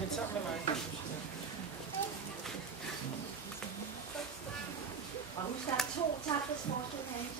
men sammen med mig. Og husk, der er 2 tabte småstykker herinde.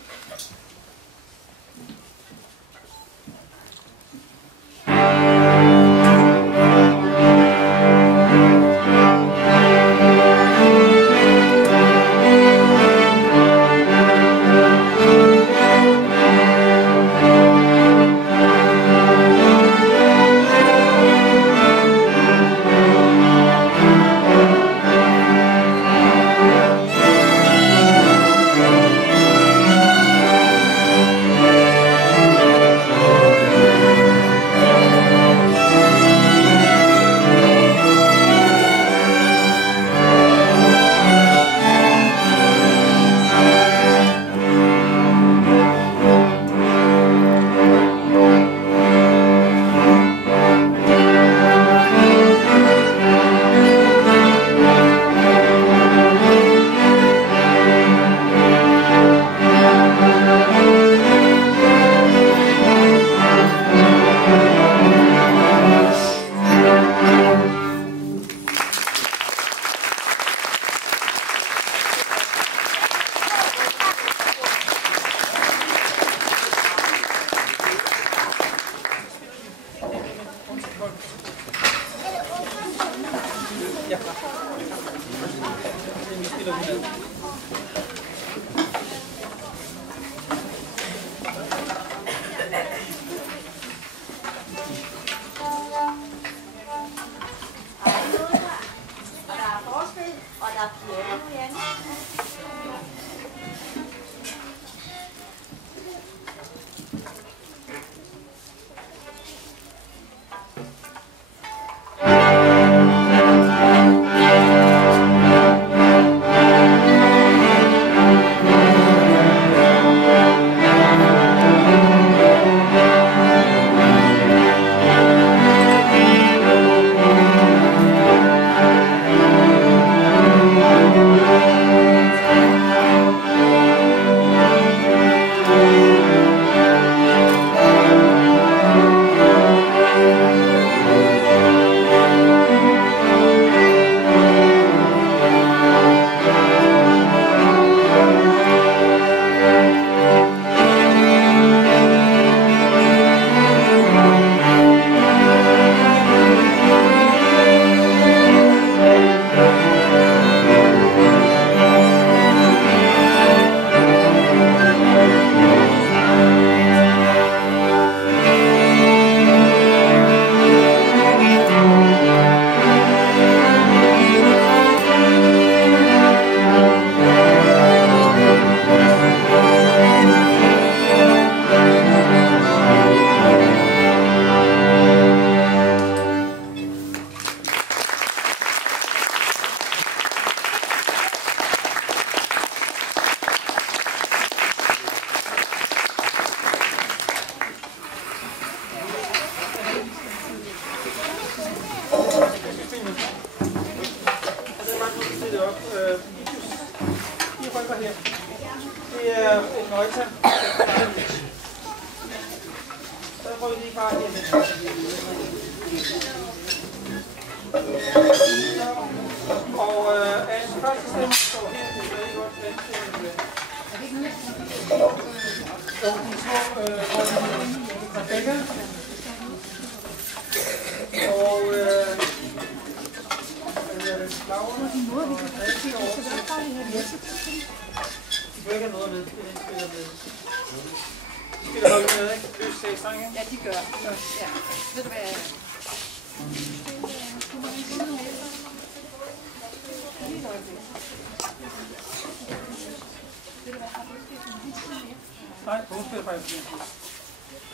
Nej, hun spiller faktisk på den.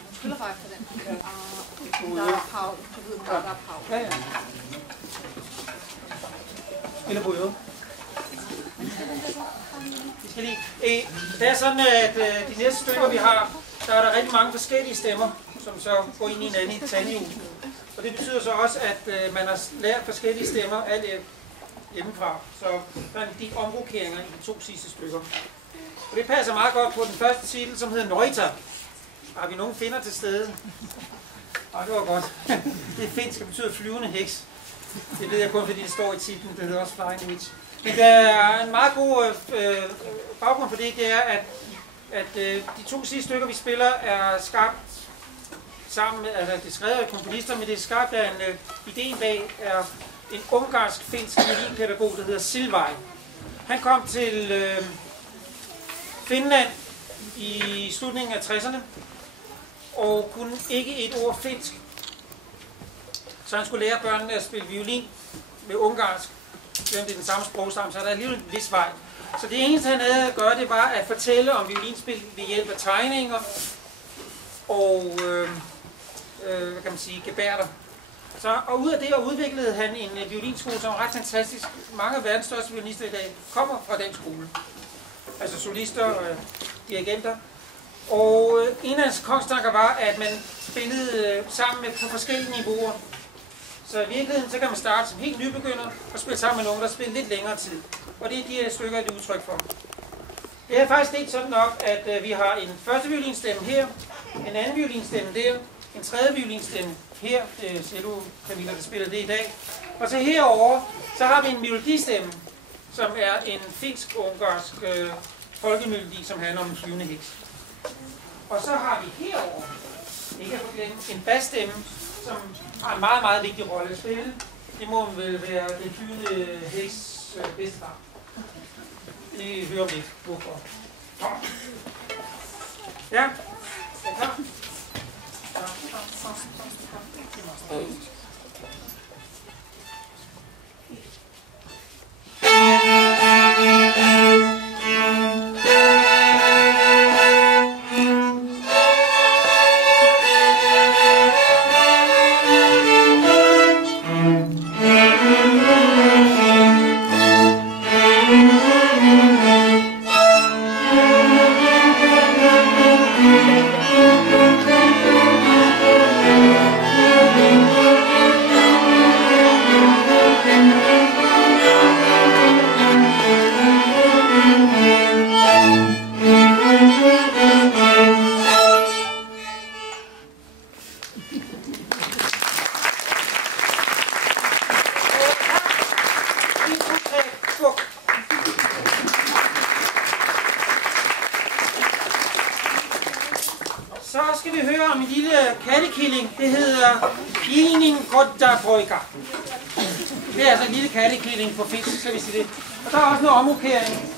Hun spiller faktisk på den. Der er Paul. Jeg ved, der er Paul. Ja, ja. Spiller på øret. Det er sådan, at de næste stykker, vi har, der er der rigtig mange forskellige stemmer, som så går ind i en anden tandhjul. Og det betyder så også, at man har lært forskellige stemmer alt hjemmefra. Så der er en del omrokeringer i de 2 sidste stykker. Og det passer meget godt på den første titel, som hedder Noita. Har vi nogen finder til stede? Det var godt. Det er finsk, det betyder flyvende heks. Det ved jeg kun, fordi det står i titlen. Det hedder også Flying Witch. Men der er en meget god baggrund for det, det er, at de 2 sidste stykker, vi spiller, er skabt sammen med, altså det er skrevet af komponister, men det er skabt af ideen bag er en ungarsk-finsk violinpædagog, der hedder Silvaj. Han kom til Finland i slutningen af 60'erne, og kunne ikke et ord finsk. Så han skulle lære børnene at spille violin med ungarsk, selvom det er den samme sprogstamme, så er der alligevel en vis vej. Så det eneste han havde at gøre, det var at fortælle om violinspil ved hjælp af tegninger og hvad kan man sige, gebærder. Og ud af det udviklede han en violinskole, som er ret fantastisk. Mange af verdens største violinister i dag kommer fra den skole. Altså solister og dirigenter. Og en af hans kongstanker var, at man spillede sammen på forskellige niveauer. Så i virkeligheden så kan man starte som helt nybegynder og spille sammen med nogen, der spiller lidt længere tid. Og det er de her stykker, et udtryk for. Det er faktisk ikke sådan nok, at vi har en første violinstemme her, en anden violinstemme der, en tredje violinstemme her, det er cello Camilla, der spiller det i dag. Og så herovre, så har vi en melodistemme, som er en finsk-ungarsk folkemelodi, som handler om en flyvende heks. Og så har vi herovre, ikke at forglemme, en basstemme, som har en meget, meget vigtig rolle at spille. Det må vel være den flyvende heks bedstefar. Vi hører om lidt, hvorfor. Ja, er klar? Så skal vi høre om en lille kattekilling. Det hedder Pinin Goddabrøjka. Det er altså en lille kattekilling på finsk, så vi siger det. Og der er også noget omrokering.